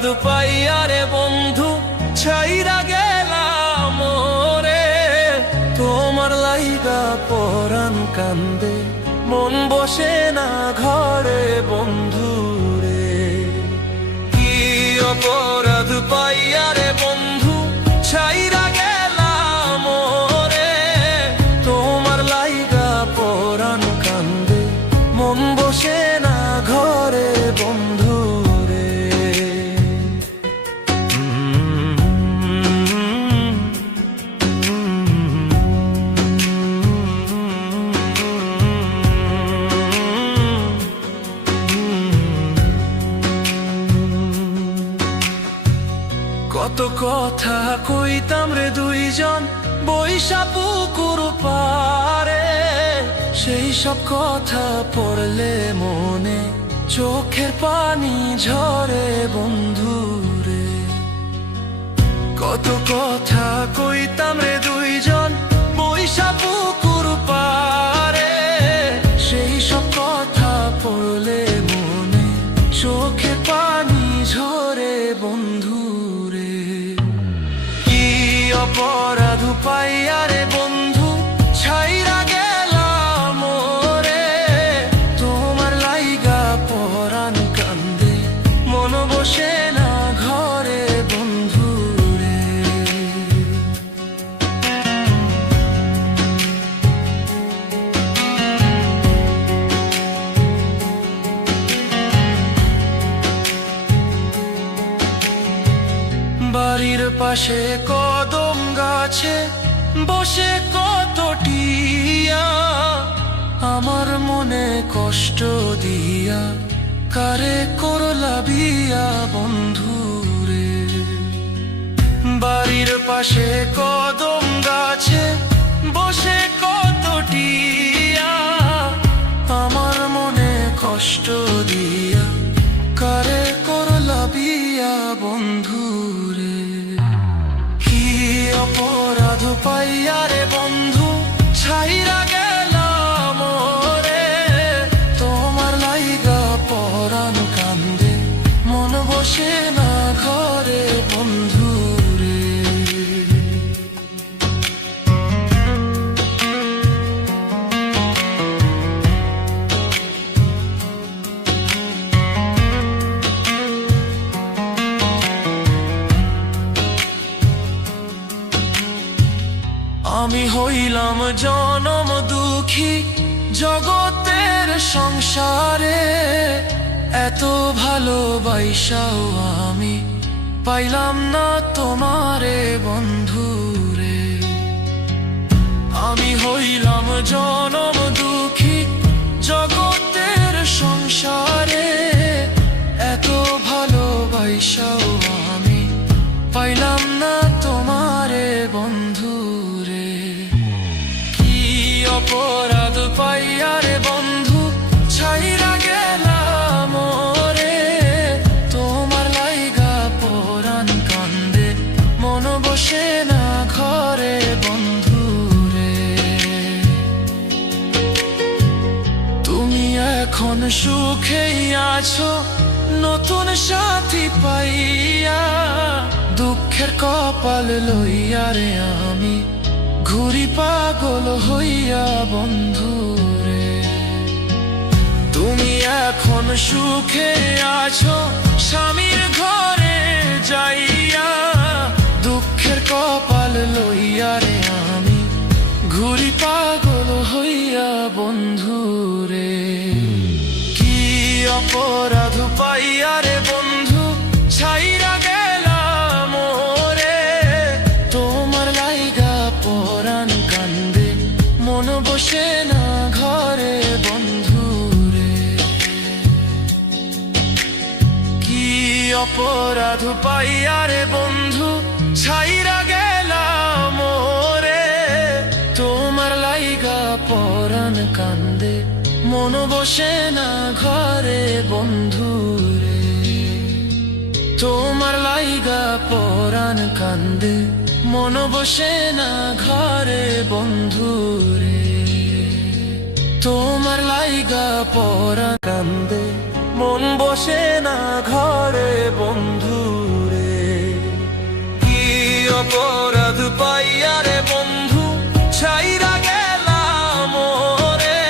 অপরাধ পাইয়া রে বন্ধু ছাইরা গেলাম রে, তোমার লাইগা পরাণ কান্দে মন বসে না ঘরে বন্ধু রে। কি অপরাধ পাইয়া রে বন্ধু ছাইরা গেলাম রে, তোমার লাইগা পরাণ কান্দে মন বসে না ঘরে বন্ধু রে। কত কথা কইতাম রে দুইজন বৈশা পুকুর পারে, সেই সব কথা পড়লে মনে চোখের পানি ঝরে বন্ধু রে। কত কথা কইতাম রে দুইজন বৈশা পুকুর পারে, সেই সব কথা পড়লে মনে চোখের পানি ঝরে বন্ধু রে। কি অপরাধ পাইয়া রে বন্ধু ছাইরা গেলাম রে, তোমার লাইগা পরাণ কান্দে মন বসে না ঘরে বন্ধু রে। বাড়ির পাশে কদম গাছে বসে কত টিয়া, আমার মনে কষ্ট দিয়া কারে করলা বিয়া বন্ধু রে। বাড়ির পাশে কদম গাছে বসে কত টিয়া, আমার মনে কষ্ট দিয়া কারে করলা বিয়া বন্ধু রে। কি অপরাধ পাইয়া রে বন্ধু ছাইরা গেলাম রে, তোমার লাইগা পরাণ কান্দে মন বসে না ঘরে বন্ধু রে। আমি হইলাম জনম দুঃখী জগতের সংসারে, এত ভালোবাসাও আমি পাইলাম না তোমারে বন্ধু রে। আমি হইলাম জনম দুঃখী জগতের সংসারে, এত ভালোবাসাও আমি পাইলাম না তোমারে বন্ধু রে। কি অপরাধ পাইয়া রে বন্ধু ছাইরা গেলাম রে, তোমার লাইগা পরাণ কান্দে মন বসে না ঘরে বন্ধু রে। তুমি এখন সুখেই আছো নতুন সাথী পাইয়া, দুঃখের কপাল লইয়া রে আমি ঘুরি পাগল হইয়া বন্ধু রে। তুমি এখন সুখে আছো স্বামীর ঘরে যাইয়া, দুঃখের কপাল লইয়া রে আমি ঘুরি পাগল হইয়া বন্ধু রে। কি অপরাধ পাইয়া রে বন্ধু ছাইরা গেলাম রে, তোমার লাইগা পরাণ কান্দে মন বসে না ঘরে বন্ধু রে। কি অপরাধ পাইয়া রে বন্ধু ছাইরা গেলাম রে, তোমার লাইগা পরাণ কান্দে মন বসে না ঘরে বন্ধু রে। তোমার লাইগা পরাণ কান্দে মন বসে না ঘরে বন্ধু রে। তোমার লাইগা পরাণ কান্দে মন বসে না ঘরে বন্ধু রে। কি অপরাধ পাইয়া রে বন্ধু ছাইরা গেলাম রে,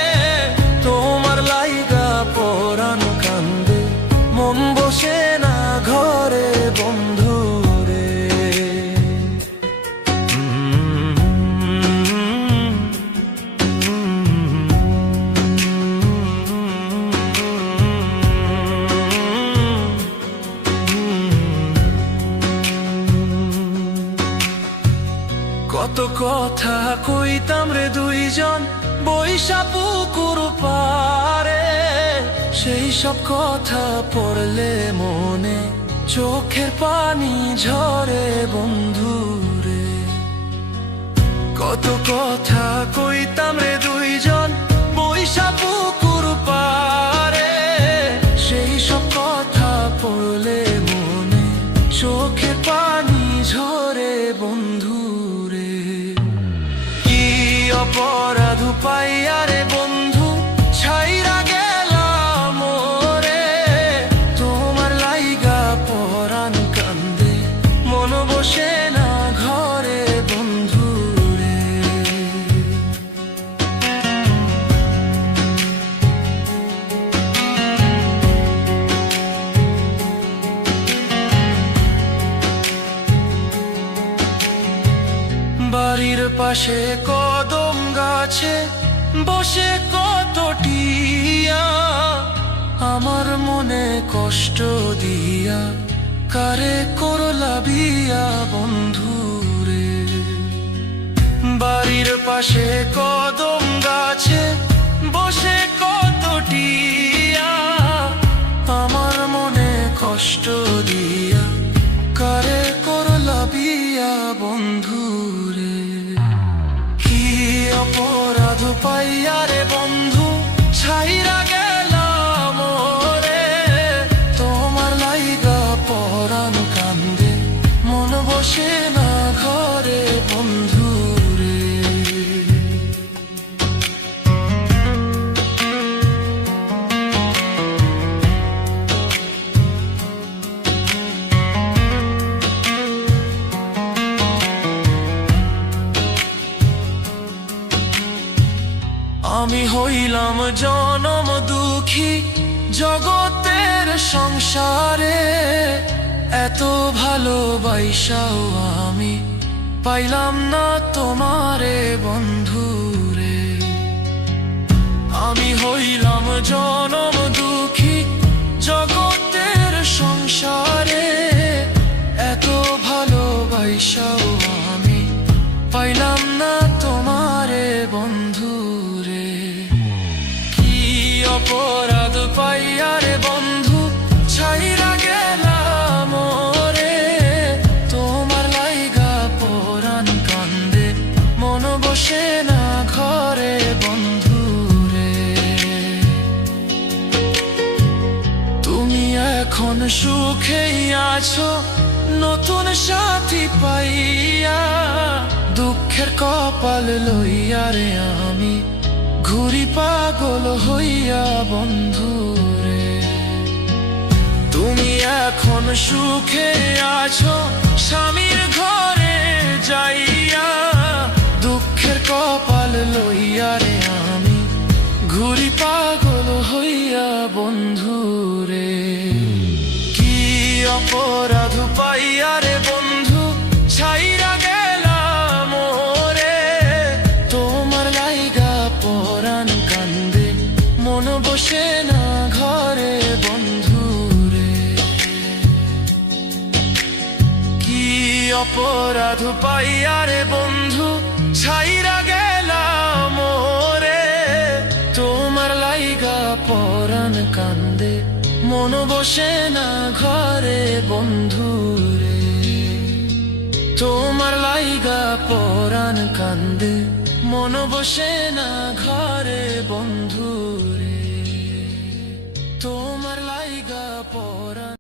তোমার লাইগা পরাণ কান্দে মন বসে না ঘরে বন্ধু রে। কত কথা কইতাম রে দুইজন বৈশা পুকুর পারে, সেই সব কথা পড়লে মনে চোখের পানি ঝরে বন্ধু রে। কত কথা কইতাম রে দুইজন বৈশা পুকুর পারে, সেই সব কথা পড়লে মনে চোখের পানি ঝরে বন্ধু রে। কি অপরাধ পাইয়া রে বন্ধু ছাইরা গেলাম রে, তোমার লাইগা পরাণ কান্দে মন বসে না ঘরে বন্ধু রে। বাড়ির পাশে কদম গাছে বসে কত টিয়া, আমার মনে কষ্ট দিয়া কারে করলা বিয়া বন্ধু রে। বাড়ির পাশে কদম গাছে বসে কত টিয়া, আমার মনে কষ্ট দিয়া কারে করলা বিয়া বন্ধু রে। কি অপরাধ পাইয়া রে বন্ধু ছাইরা গেলাম রে, তোমার লাইগা পরাণ কান্দে মন বসে না ঘরে বন্ধু রে। আমি হইলাম জনম দুঃখী জগতের সংসারে, এত ভালোবাসাও আমি পাইলাম না তোমারে বন্ধু রে। আমি হইলাম জনম দুঃখী জগতের সংসারে, এত ভালোবাসাও আমি পাইলাম না তোমারে বন্ধু রে। কি অপরাধ পাইয়া রে বন্ধু ছাইরা গেলাম রে, তোমার লাইগা পরাণ কান্দে মন বসে না ঘরে বন্ধু রে। তুমি এখন সুখেই আছো নতুন সাথী পাইয়া, দুঃখের কপাল লইয়া রে আমি ঘুরি পাগল হইয়া বন্ধু রে। তুমি এখন সুখে আছো স্বামীর ঘরে যাইয়া, দুঃখের কপাল লইয়া রে আমি ঘুরি পাগল হইয়া বন্ধু রে। কি অপরাধ পাইয়া রে বন্ধু ছাইরা গেলাম রে, তোমার লাইগা পরাণ কান্দে মন বসে না ঘরে বন্ধু রে। কি অপরাধ পাইয়া রে বন্ধু ছাইরা গেলাম রে, তোমার লাইগা পরাণ কান্দে মন বসে না ঘরে বন্ধু রে। তোমার লাইগা পরাণ কান্দে মন বসে না ঘরে বন্ধু রে। তোমার লাইগা পরাণ